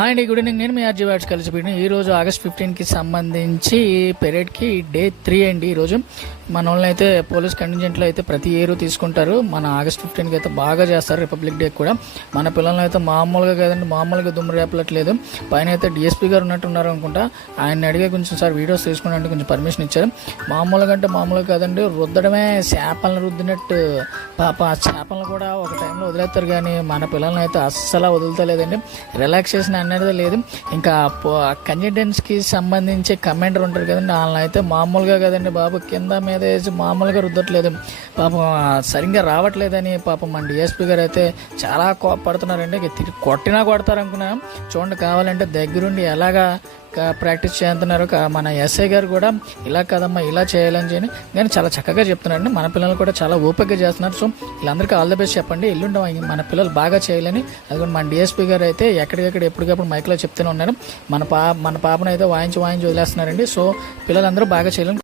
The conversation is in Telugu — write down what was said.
అండి గుడ్ ఈవినింగ్. నేను మీ ఆర్జీ వాట్స్ కలిసిపోయిన ఈరోజు ఆగస్ట్ 15కి సంబంధించి పెరేడ్కి డే 3 అండి. ఈరోజు మన వాళ్ళని అయితే పోలీస్ కంటింజెంట్లో అయితే ప్రతి ఇయర్ తీసుకుంటారు. మన ఆగస్ట్ 15కి అయితే బాగా చేస్తారు. రిపబ్లిక్ డే కూడా మన పిల్లల్ని అయితే మామూలుగా కదండి, మామూలుగా దుమ్ము రేపలట్లేదు. పైన అయితే డిఎస్పీ గారు ఉన్నట్టున్నారు అనుకుంటా. ఆయన అడిగే కొంచెం సార్ వీడియోస్ తీసుకుని కొంచెం పర్మిషన్ ఇచ్చారు. మామూలుగా అంటే మామూలుగా కాదండి, రుద్దడమే చేపలను రుద్దినట్టు. పాప ఆ చేపలను కూడా ఒక టైంలో వదిలేస్తారు, కానీ మన పిల్లల్ని అయితే అస్సలు వదులుతలేదండి. రిలాక్సేషన్ అనేది లేదు. ఇంకా కంటెంట్స్కి సంబంధించి కమెంటర్ ఉంటారు కదండి, వాళ్ళని అయితే మామూలుగా కదండి బాబు, కింద మీద వేసి మామూలుగా రుద్దట్లేదు. పాపం సరిగ్గా రావట్లేదని పాపం మన డిఎస్పీ గారు అయితే చాలా కోపడుతున్నారండి. కొట్టినా కొడతారు అనుకున్నాం. చూడండి, కావాలంటే దగ్గరుండి ఎలాగా ప్రాక్టీస్ చేస్తున్నారు. మన ఎస్ఐ గారు కూడా ఇలా కదమ్మా ఇలా చేయాలని చెప్పి కానీ చాలా చక్కగా చెప్తున్నారండి. మన పిల్లలు కూడా చాలా ఓపికగా చేస్తున్నారు. సో వీళ్ళందరికీ ఆల్ ద బెస్ట్ చెప్పండి. ఎల్లుండి మన పిల్లలు బాగా చేయాలని. అది కూడా మన డిఎస్పీ గారు అయితే ఎక్కడికక్కడ ఎప్పటికప్పుడు మైక్లో చెప్తూనే ఉన్నారు. మన పాపను అయితే వాయించి వదిలేస్తున్నారండి. సో పిల్లలందరూ బాగా చేయాలని